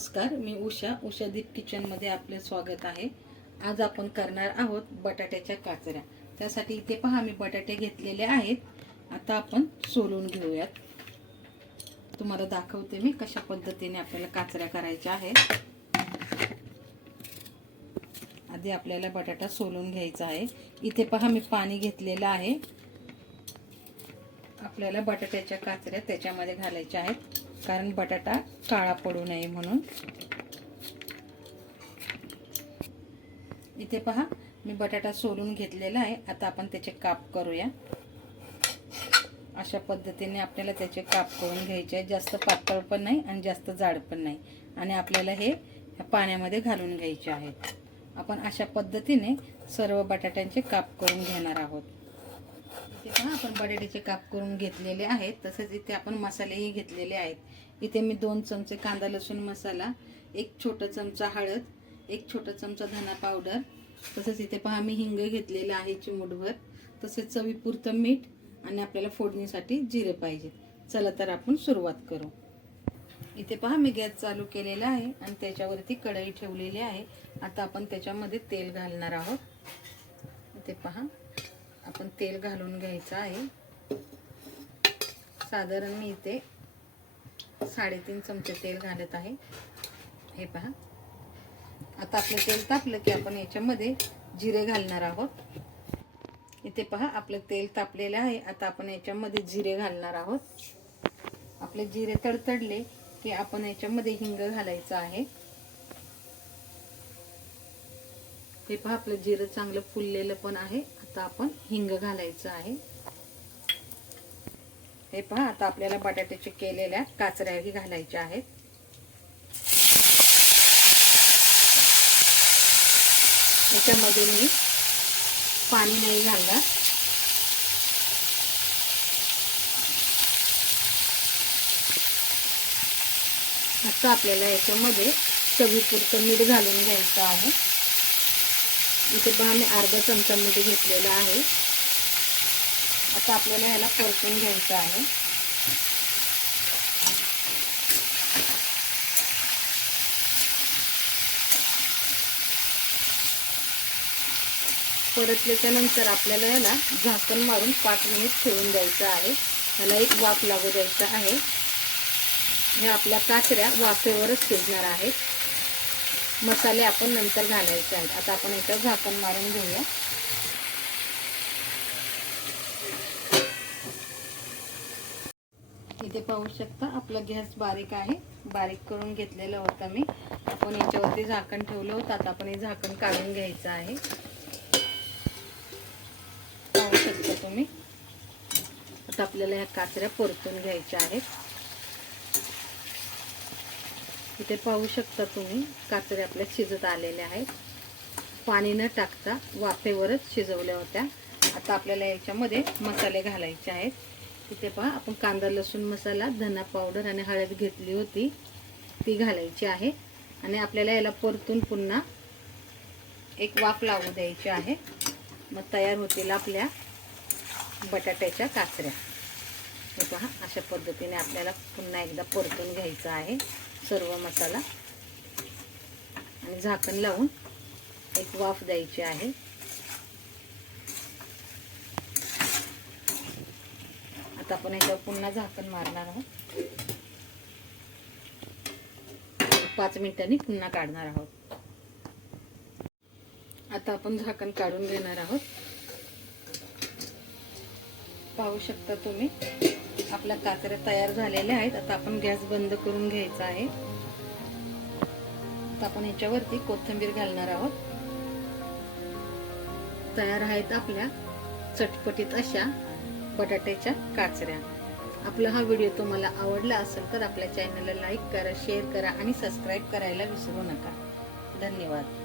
नमस्कार, मी उषादीप किचनमध्ये आपले स्वागत आहे। आज आपण करणार आहोत बटाट्याच्या काचऱ्या। त्यासाठी इथे पहा मी बटाटे घेतलेले आहेत। आता आपण सोलून घेऊयात। तुम्हाला दाखवते मी कशा पद्धतीने आपल्याला काचऱ्या करायच्या आहेत। आधी आपल्याला बटाटा सोलून घ्यायचा आहे। इथे पहा मी पाणी घेतलेलं आहे। आपल्याला बटाट्याच्या काचऱ्या त्याच्यामध्ये घालायच्या आहेत, कारण बटाटा काळा पडू नये म्हणून। इथे पहा मी बटाटा सोलून घेतलेला आहे। आता आपण त्याचे काप करूया। अशा पद्धतीने आपल्याला त्याचे काप करून घ्यायचे आहे। जास्त पातळ पण नाही आणि जास्त जाड पण नाही, आणि आपल्याला हे पाण्यामध्ये घालून घ्यायचे आहेत। आपण अशा पद्धतीने सर्व बटाट्यांचे काप करून घेणार आहोत। इथे पहा आपण बटाट्याचे काप करून घेतलेले आहेत। तसेच इथे आपण मसालेही घेतलेले आहेत। इथे मी 2 चमचे कांदा लसूण मसाला, 1 छोटा चमचा हळद, 1 छोटा चमचा धना पावडर, तसेच इथे पहा मी हिंग घेतलेला आहे चिमूटभर, तसेच चवीपुरतं मीठ, आणि आपल्याला फोडणीसाठी जिरे पाहिजे। चला तर आपण सुरुवात करू। इथे पहा मी गॅस चालू केलेला आहे आणि त्याच्यावरती कढई ठेवलेली आहे। आता आपण त्याच्यामध्ये तेल घालणार आहोत। इथे पहा आपण तेल घालून घ्यायचं आहे। साधारण मी इथे 3.5 चमचे तेल घालत आहे। हे पहा आता आपलं तेल तापलं की आपण याच्यामध्ये जिरे घालणार आहोत। इथे पहा आपलं तेल तापलेलं आहे। आता आपण याच्यामध्ये जिरे घालणार आहोत। आपले जिरे तडतडले की आपण याच्यामध्ये हिंग घालायचं आहे। हे पहा आपलं जिरं चांगलं फुललेलं पण आहे। आता आपण हिंग घालायचं आहे। हे पहा आता आपल्याला बटाट्याच्या केलेल्या काचऱ्याही घालायच्या आहेत। याच्यामध्ये मी पाणी नाही घालणार। आता आपल्याला याच्यामध्ये चवीपुरतं मीठ घालून घ्यायचं आहे। इथे पहा मी अर्धा चमचा मीठ घेतलेला आहे। आता आपल्याला याला परतून घ्यायचं आहे। परतल्याच्या नंतर आपल्याला याला झाकण मारून 5 मिनिट ठेवून द्यायचं आहे। याला एक वाफ लागू द्यायचा आहे। हे आपल्या काचऱ्या वाफेवरच शिजणार आहेत। मसाले आपण नंतर घालायचे आहेत। आता आपण याच्यावर झाकण मारून घेऊया। इथे पाहू शकता आपला गॅस बारीक आहे। बारीक करून घेतलेलं होतं मी। आपण याच्यावरती झाकण ठेवलं होतं। आता आपण हे झाकण काढून घ्यायचं आहे। पाहू शकता तुम्ही। आता आपल्याला ह्या काचऱ्या परतून घ्यायच्या आहेत। इथे पाहू शकता तुम्ही काचऱ्या आपल्या शिजत आलेल्या आहेत। पाणी न टाकता वाफेवरच शिजवल्या होत्या। आता आपल्याला याच्यामध्ये मसाले घालायचे आहेत। इथे पहा आपण कांदा लसूण मसाला, धना पावडर आणि हळद घेतली होती, ती घालायची आहे। आणि आपल्याला याला परतून पुन्हा एक वाफ लागू द्यायची आहे। मग तयार होतील आपल्या बटाट्याच्या काचऱ्या। हे पहा अशा पद्धतीने आपल्याला पुन्हा एकदा परतून घ्यायचा आहे सर्व मसाला, आणि झाकण लावून एक वाफ द्यायची आहे। आता आपण याच्यावर पुन्हा झाकण मारणार आहोत। 5 मिनिटांनी पुन्हा काढणार आहोत। आता आपण झाकण काढून घेणार आहोत। पाहू शकता तुम्ही आपल्या काचऱ्या तयार झालेल्या आहेत। आता आपण गॅस बंद करून घ्यायचा आहे। आता आपण याच्यावरती कोथिंबीर घालणार आहोत। तयार आहेत आपल्या चटपटीत अशा बटाट्याच्या काचऱ्या। आपला हा व्हिडिओ तुम्हाला आवडला असेल तर आपल्या चॅनलला लाईक करा, शेअर करा आणि सबस्क्राईब करायला विसरू नका। धन्यवाद।